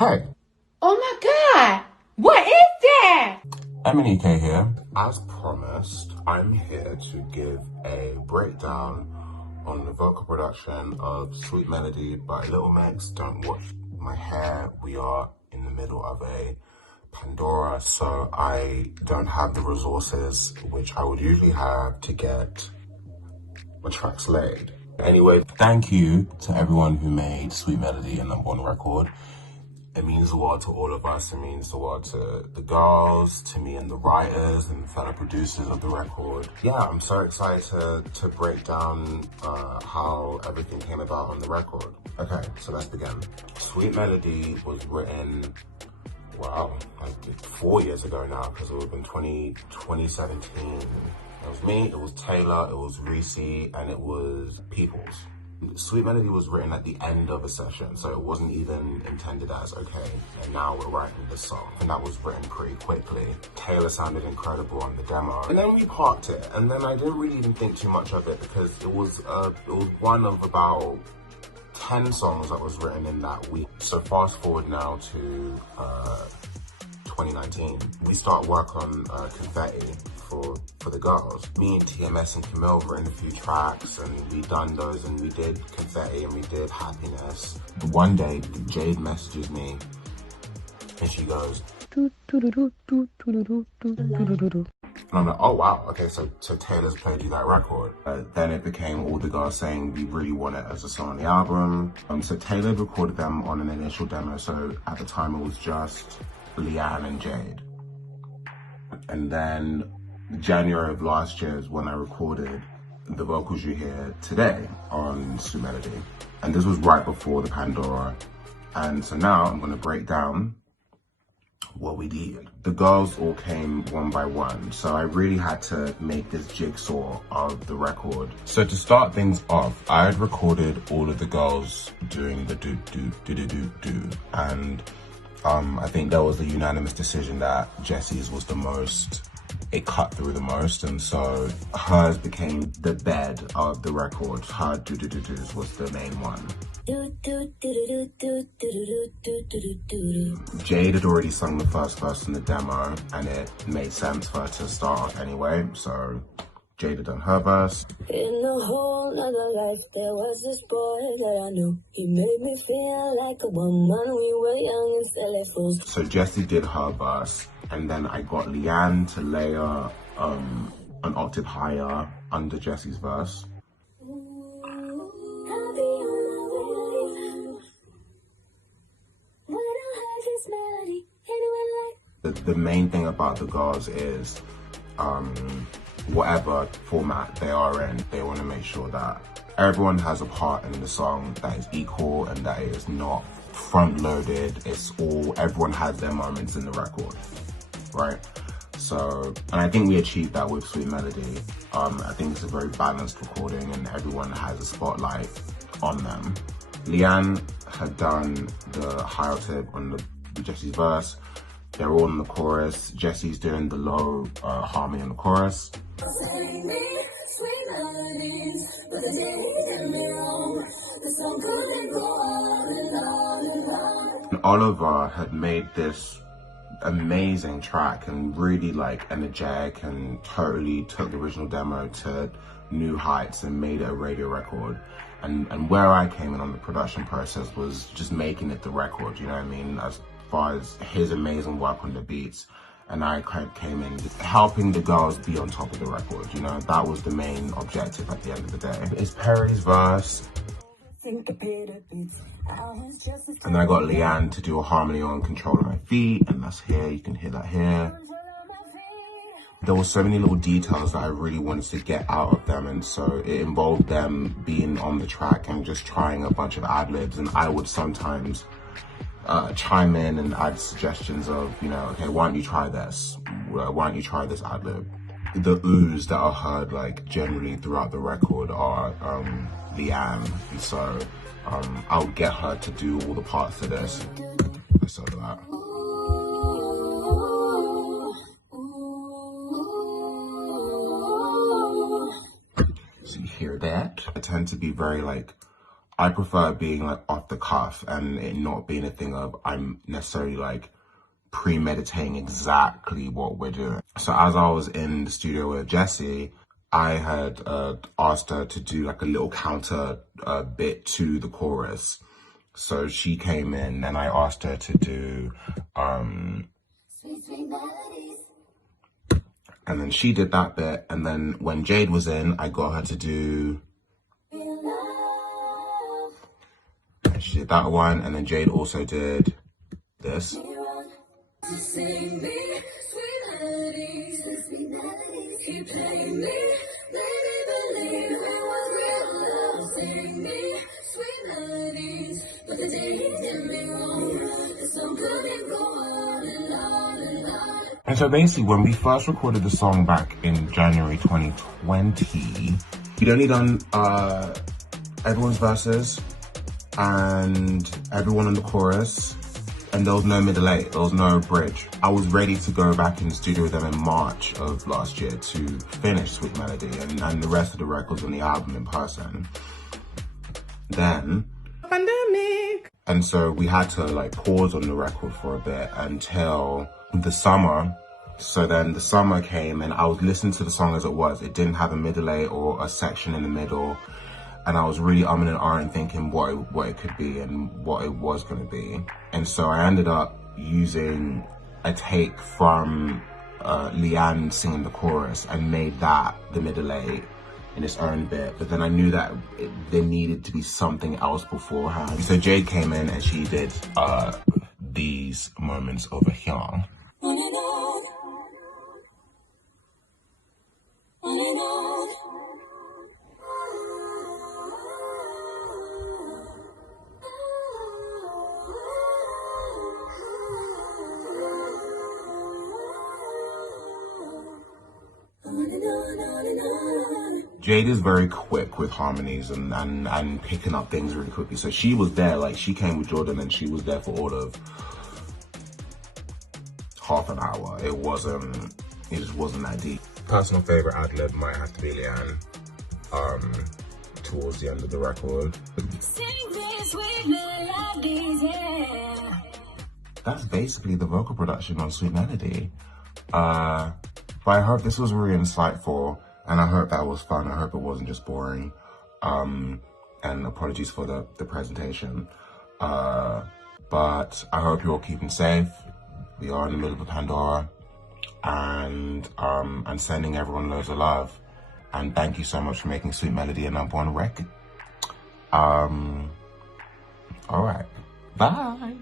Hey, Oh my God! What is that? MNEK here. As promised, I'm here to give a breakdown on the vocal production of Sweet Melody by Little Mix. Don't watch my hair. We are in the middle of a Pandora, so I don't have the resources which I would usually have to get my tracks laid. Anyway, thank you to everyone who made Sweet Melody a #1 record. It means the world to all of us. It means the world to the girls, to me and the writers and fellow producers of the record. Yeah, I'm so excited to break down how everything came about on the record. Okay, so let's begin. Sweet Melody was written, wow, like 4 years ago now, because it would have been 2017. It was me, it was Taylor, it was Reese, and it was Peoples. Sweet Melody was written at the end of a session, so it wasn't even intended as, okay, and now we're writing this song. And that was written pretty quickly. Taylor sounded incredible on the demo. And then we parked it, and then I didn't really even think too much of it because it was one of about 10 songs that was written in that week. So fast forward now to 2019. We start work on Confetti for the girls. Me and TMS and Camille written a few tracks and we done those and we did Confetti and we did Happiness. One day, Jade messages me and she goes, and I'm like, oh wow, okay, so Taylor's played you that record. Then it became all the girls saying we really want it as a song on the album. So Taylor recorded them on an initial demo, so at the time it was just Leanne and Jade. And then January of last year is when I recorded the vocals you hear today on Sweet Melody. And this was right before the Pandora. And so now I'm gonna break down what we did. The girls all came one by one, so I really had to make this jigsaw of the record. So to start things off, I had recorded all of the girls doing the do, and I think there was a unanimous decision that Jessie's was the most, it cut through the most, and so hers became the bed of the record. Her do-do-do-dos was the main one. Jade had already sung the first verse in the demo, and it made sense for her to start off anyway, so Jade had done her verse. In a whole other life, there was this boy that I knew. He made me feel like a woman. We were young and silly fools. So Jessie did her verse, and then I got Leanne to layer an octave higher under Jessie's verse. The main thing about the girls is whatever format they are in, they want to make sure that everyone has a part in the song that is equal and that it is not front loaded. It's all, everyone has their moments in the record, right? So, and I think we achieved that with Sweet Melody. I think it's a very balanced recording and everyone has a spotlight on them. Leanne had done the high octave on the Jessie's verse. They're all in the chorus. Jessie's doing the low harmony in the chorus. And Oliver had made this amazing track and really like energetic and totally took the original demo to new heights and made it a radio record. And where I came in on the production process was just making it the record, you know what I mean? As far as his amazing work on the beats, and I kind of came in helping the girls be on top of the record, you know? That was the main objective at the end of the day. It's Perry's verse. And then I got Leanne to do a harmony on Control of My Feet, and that's here, you can hear that here. There were so many little details that I really wanted to get out of them, and so it involved them being on the track and just trying a bunch of ad-libs, and I would sometimes chime in and add suggestions of, you know, okay, why don't you try this? Why don't you try this ad-lib? The oohs that are heard like generally throughout the record are Leanne, and so I'll get her to do all the parts of this. So that. So you hear that? I tend to be very like I prefer being like off the cuff and it not being a thing of I'm necessarily like premeditating exactly what we're doing. So as I was in the studio with Jessie, I had asked her to do like a little counter bit to the chorus. So she came in and I asked her to do Sweet, sweet melodies. And then she did that bit, and then when Jade was in, I got her to do and she did that one, and then Jade also did this. And so basically, when we first recorded the song back in January 2020, we'd only done everyone's verses and everyone in the chorus, and there was no middle eight, there was no bridge. I was ready to go back in the studio with them in March of last year to finish Sweet Melody and the rest of the records on the album in person. Then pandemic. And so we had to like pause on the record for a bit until the summer. So then the summer came and I was listening to the song as it was. It didn't have a middle eight or a section in the middle. And I was really umming and ahhing thinking what it could be and what it was going to be. And so I ended up using a take from Leanne singing the chorus and made that the middle eight in its own bit. But then I knew that there needed to be something else beforehand. So Jade came in and she did these moments over here. Jade is very quick with harmonies and picking up things really quickly. So she was there, like she came with Jordan and she was there for all of half an hour. It just wasn't that deep. Personal favorite ad-lib might have to be Leanne, towards the end of the record. That's basically the vocal production on Sweet Melody. But I hope this was really insightful. And I hope that was fun. I hope it wasn't just boring. And apologies for the presentation. But I hope you're all keeping safe. We are in the middle of a Pandora. And sending everyone loads of love. And thank you so much for making Sweet Melody a #1 record. All right. Bye.